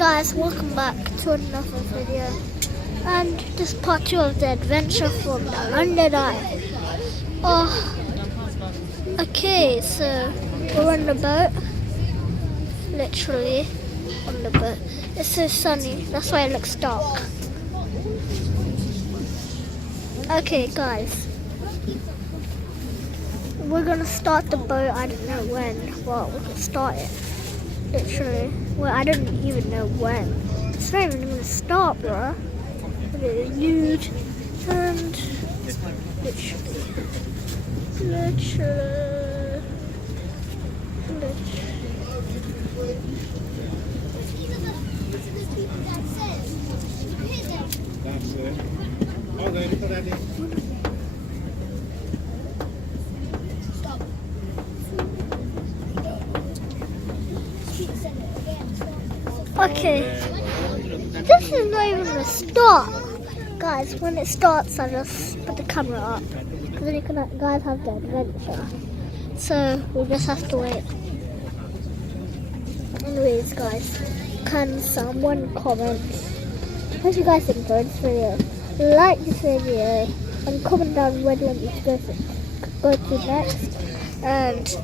Guys, welcome back to another video, and this part 2 of the adventure from the Undead Eye. Okay, so we're on the boat, literally on the boat. It's so sunny, that's why it looks dark. Okay guys, we're gonna start the boat, I don't know when, but we're gonna start it. Literally. Well, I don't even know when. It's not even gonna start, bro. Look at the nude and literally. Okay, this is not even the start. Guys, when it starts, I just put the camera up. Because then you can guys have the adventure. So, we just have to wait. Anyways, guys, can someone comment? Hope you guys enjoyed this video. Like this video and comment down where you want me to go to next. And,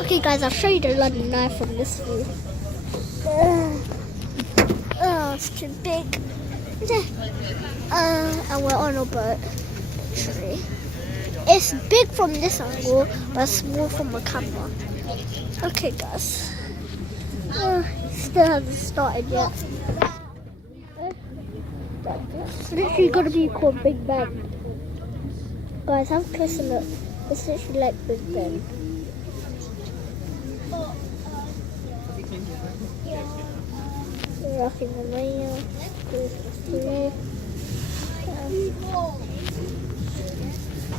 okay guys, I'll show you the London Eye from this view. It's too big. And we're on a boat, literally. It's big from this angle, but small from the camera. Okay guys. Still hasn't started yet. It's literally gonna be called Big Ben. Guys, have a closer look. It's literally like Big Ben. Rocking the rail, rocking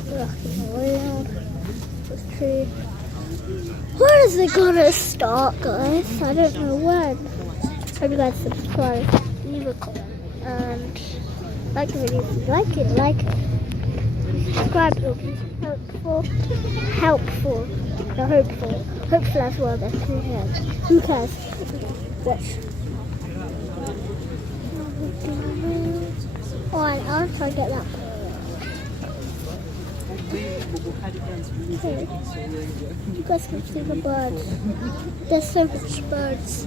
the rail, tree. When is it gonna start, guys? I don't know when. Hope you guys subscribe, leave a comment, and like the video if you like it. Subscribe, it'll be helpful, not hopeful. Hopeful as well, that's who cares? Watch. Alright, I'll try to get that. Okay. You guys can see the birds. There's so much birds.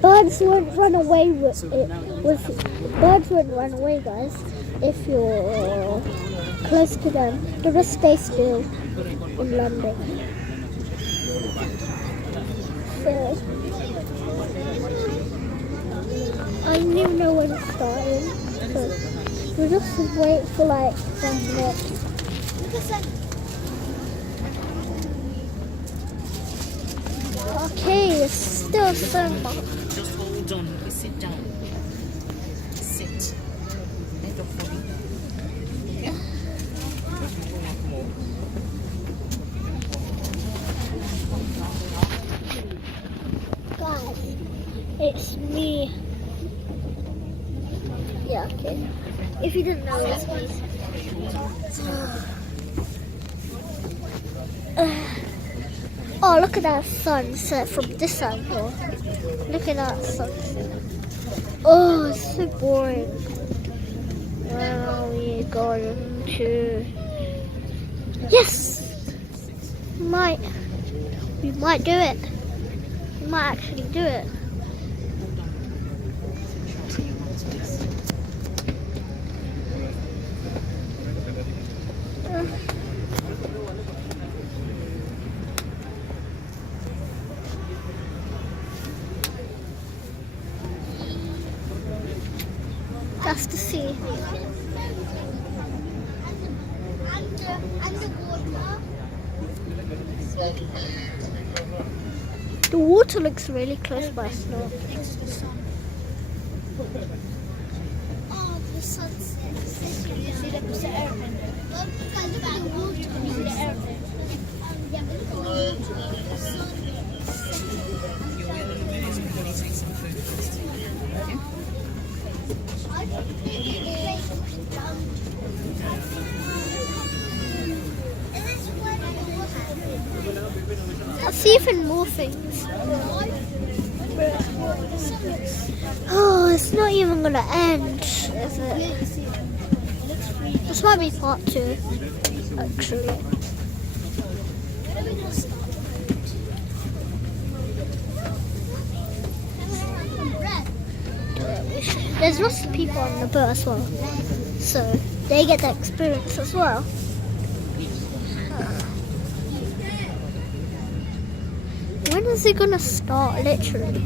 Birds won't run away with it. Birds won't run away, guys, if you're close to them. They'll just stay still in London. So, I don't even know when it's starting. So we'll just wait for like 1 minute. Okay, it's still so much. Just hold on, sit down. Sit. Let off for Guys, it's me. Yeah, okay. If you didn't know, it's me. Oh, look at that sunset from this angle. Look at that sunset. Oh, it's so boring. Where are we going to? Yes! We might do it. We might actually do it. That's the sea. The water looks really close by snow. Oh, the sunset. I'll see even more things. Oh, it's not even gonna end, is it? This might be part 2, actually. There's lots of people on the boat as well, so they get the experience as well. When is it gonna start, literally?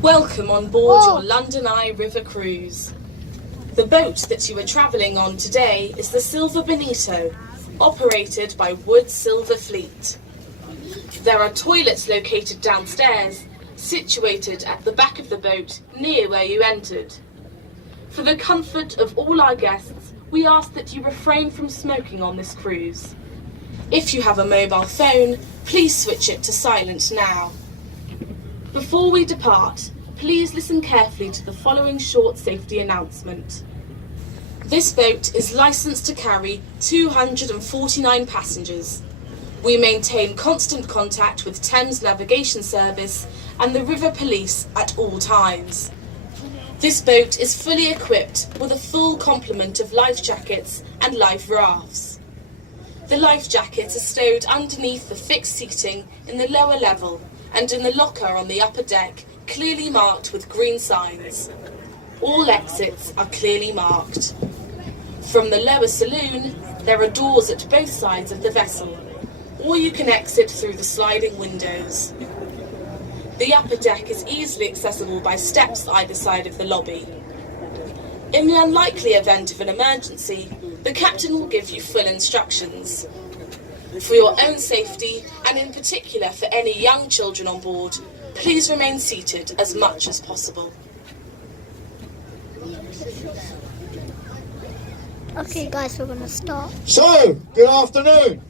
Welcome on board Oh. your London Eye River cruise. The boat that you are travelling on today is the Silver Bonito, operated by Wood Silver Fleet. There are toilets located downstairs, situated at the back of the boat near where you entered. For the comfort of all our guests, we ask that you refrain from smoking on this cruise. If you have a mobile phone, please switch it to silent now. Before we depart, please listen carefully to the following short safety announcement. This boat is licensed to carry 249 passengers. We maintain constant contact with Thames Navigation Service and the River Police at all times. This boat is fully equipped with a full complement of life jackets and life rafts. The life jackets are stowed underneath the fixed seating in the lower level and in the locker on the upper deck, clearly marked with green signs. All exits are clearly marked. From the lower saloon, there are doors at both sides of the vessel, or you can exit through the sliding windows. The upper deck is easily accessible by steps either side of the lobby. In the unlikely event of an emergency, the captain will give you full instructions. For your own safety, and in particular for any young children on board, please remain seated as much as possible. Okay guys, we're gonna start. So, good afternoon.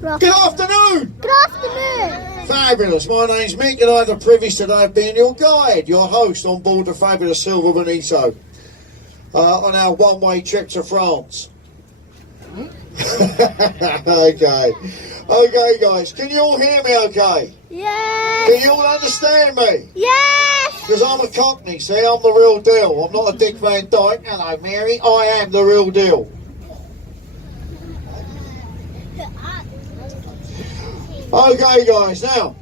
Good Good afternoon. afternoon! Fabulous. My name's Mick and I have the privilege today of being your guide, your host on board the fabulous Silver Bonito on our one-way trip to France. Okay. Okay, guys. Can you all hear me okay? Yes! Can you all understand me? Yes! Because I'm a Cockney, see? I'm the real deal. I'm not a Dick Van Dyke. Hello, Mary. I am the real deal. Okay, guys. Now,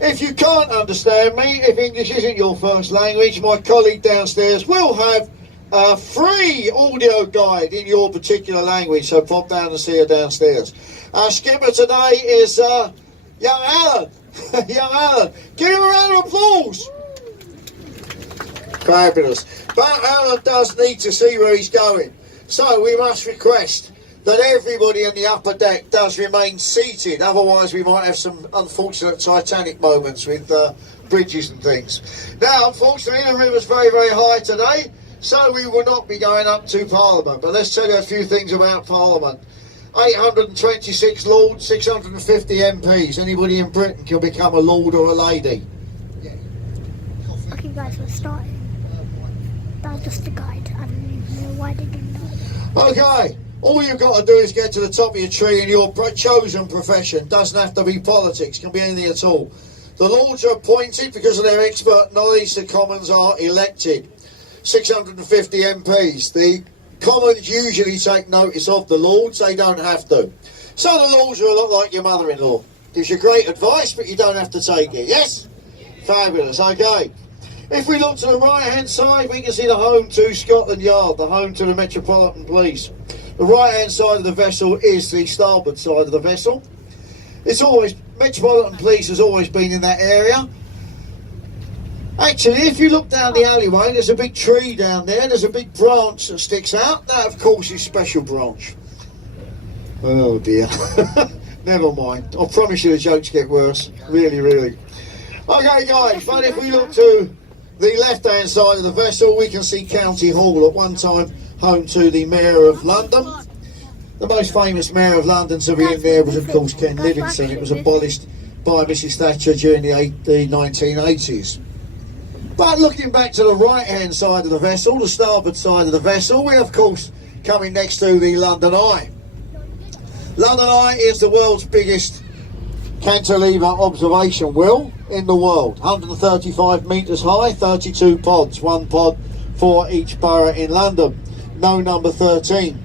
if you can't understand me, if English isn't your first language, my colleague downstairs will have a free audio guide in your particular language, so pop down and see her downstairs. Our skipper today is young Alan. Young Alan. Give him a round of applause. Fabulous. But Alan does need to see where he's going, so we must request that everybody in the upper deck does remain seated, otherwise we might have some unfortunate Titanic moments with bridges and things. Now, unfortunately, the river's very, very high today, so we will not be going up to Parliament. But let's tell you a few things about Parliament. 826 lords, 650 MPs. Anybody in Britain can become a lord or a lady. Okay guys, we're starting. That was just a guide. I don't even know why they didn't know. Okay, all you've got to do is get to the top of your tree in your chosen profession. Doesn't have to be politics, can be anything at all. The lords are appointed because of their expert knowledge. The commons are elected. 650 MPs. The commons usually take notice of the lords, they don't have to. So the lords are a lot like your mother-in-law. Gives you great advice, but you don't have to take it. Yes? Fabulous. Okay. If we look to the right-hand side, we can see the home to Scotland Yard, the home to the Metropolitan Police. The right-hand side of the vessel is the starboard side of the vessel. It's always, Metropolitan Police has always been in that area. Actually, if you look down the alleyway, there's a big tree down there. There's a big branch that sticks out. That, of course, is Special Branch. Oh, dear. Never mind. I promise you the jokes get worse. Really, really. Okay, guys, but if we look to the left-hand side of the vessel, we can see County Hall, at one time home to the Mayor of London. The most famous Mayor of London to be in there was, of course, Ken Livingstone. It was abolished by Mrs Thatcher during the 1980s. But looking back to the right-hand side of the vessel, the starboard side of the vessel, we're, of course, coming next to the London Eye. London Eye is the world's biggest cantilever observation wheel in the world. 135 metres high, 32 pods, one pod for each borough in London. No number 13.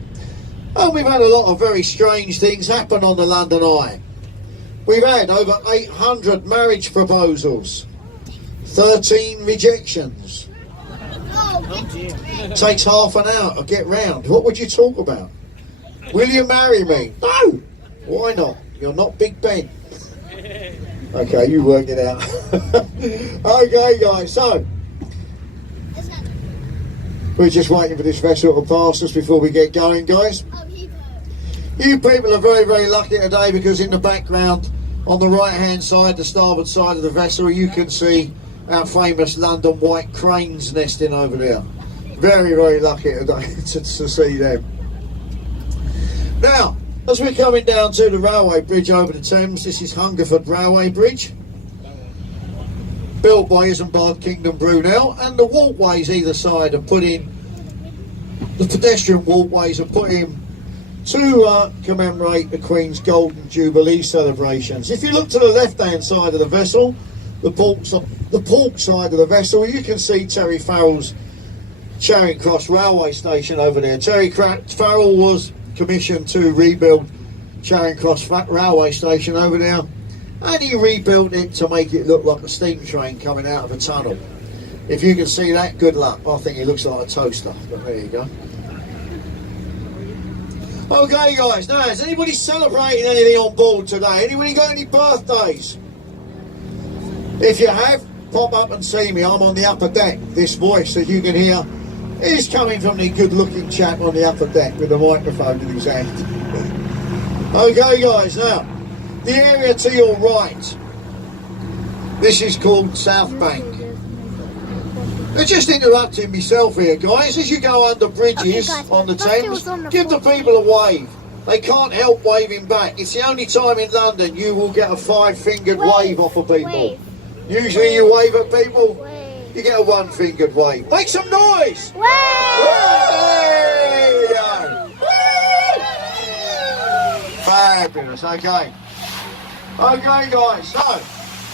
And we've had a lot of very strange things happen on the London Eye. We've had over 800 marriage proposals, 13 rejections. Takes half an hour to get round. What would you talk about? Will you marry me? No! Why not? You're not Big Ben. Okay, you worked it out. Okay, guys, so we're just waiting for this vessel to pass us before we get going, guys. You people are very, very lucky today because in the background, on the right-hand side, the starboard side of the vessel, you can see our famous London white cranes nesting over there. Very, very lucky today to see them. Now, as we're coming down to the railway bridge over the Thames, this is Hungerford Railway Bridge, built by Isambard Kingdom Brunel, and the walkways either side are put in, the pedestrian walkways are put in to commemorate the Queen's Golden Jubilee celebrations. If you look to the left-hand side of the vessel, the port side of the vessel, you can see Terry Farrell's Charing Cross railway station over there. Terry Farrell was commissioned to rebuild Charing Cross railway station over there, and he rebuilt it to make it look like a steam train coming out of a tunnel. If you can see that, good luck. I think it looks like a toaster, but there you go. Okay, guys, now, is anybody celebrating anything on board today? Anybody got any birthdays? If you have, pop up and see me. I'm on the upper deck. This voice that you can hear is coming from the good-looking chap on the upper deck with the microphone in his hand. Okay, guys, now, the area to your right, this is called South Bank. I'm just interrupting myself here, guys. As you go under bridges on the Thames, give the people a wave. They can't help waving back. It's the only time in London you will get a five-fingered wave off of people. Usually you wave at people, you get a one-fingered wave. Make some noise! Fabulous, okay. Okay, guys, so,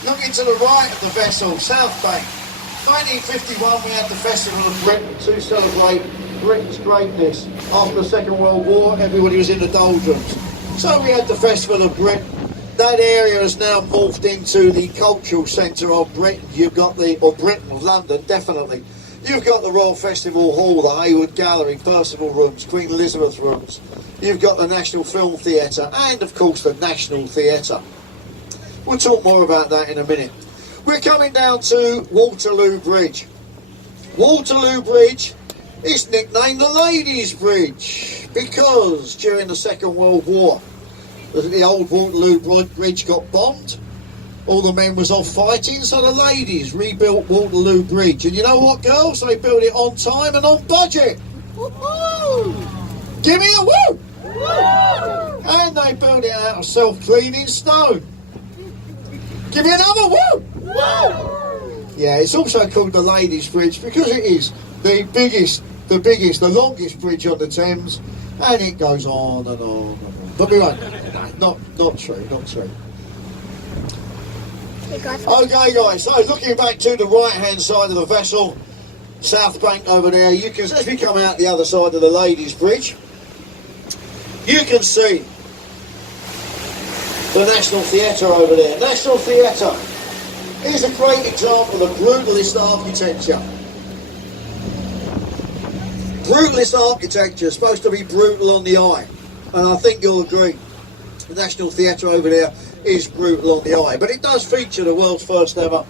looking to the right of the vessel, South Bank. 1951 we had the Festival of Britain to celebrate Britain's greatness. After the Second World War, everybody was in the doldrums. So we had the Festival of Britain. That area has now morphed into the cultural centre of Britain. You've got Britain, London, definitely. You've got the Royal Festival Hall, the Hayward Gallery, Percival Rooms, Queen Elizabeth Rooms. You've got the National Film Theatre and, of course, the National Theatre. We'll talk more about that in a minute. We're coming down to Waterloo Bridge. Waterloo Bridge is nicknamed the Ladies' Bridge because during the Second World War, the old Waterloo Bridge got bombed. All the men was off fighting, so the ladies rebuilt Waterloo Bridge. And you know what, girls? They built it on time and on budget. Woo-hoo! Give me a woo! Woo! And they built it out of self-cleaning stone. Give me another woo! Woo! Yeah, it's also called the Ladies' Bridge because it is the the longest bridge on the Thames, and it goes on and on and on. But we won't. Not true. Okay, guys, so looking back to the right-hand side of the vessel, South Bank over there, you can, as we come out the other side of the Ladies' Bridge, you can see the National Theatre over there. National Theatre is a great example of brutalist architecture. Brutalist architecture is supposed to be brutal on the eye, and I think you'll agree. The National Theatre over there is brutal on the eye, but it does feature the world's first ever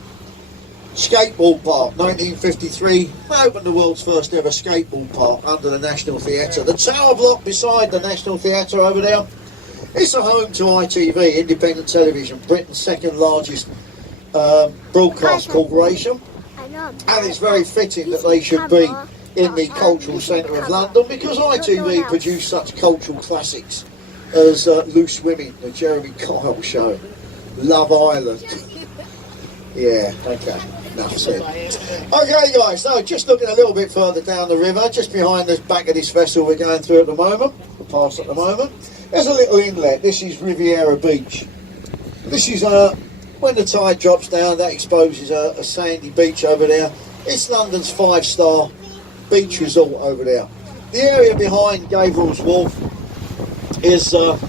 skateboard park. 1953 opened the world's first ever skateboard park under the National Theatre. The tower block beside the National Theatre over there is a home to ITV, Independent Television, Britain's second largest broadcast corporation, and it's very fitting that they should be in the cultural centre of London because ITV produced such cultural classics as Loose Women, the Jeremy Kyle show, Love Island. Yeah, okay, enough said. Okay, guys, so just looking a little bit further down the river, just behind the back of this vessel we're going through at the moment, past at the moment. There's a little inlet. This is Riviera Beach. This is when the tide drops down, that exposes a sandy beach over there. It's London's 5-star beach resort over there. The area behind Gabriel's Wharf is a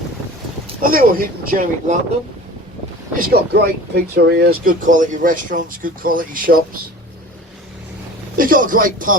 little hidden gem in London. It's got great pizzerias, good quality restaurants, good quality shops. It's got a great pub.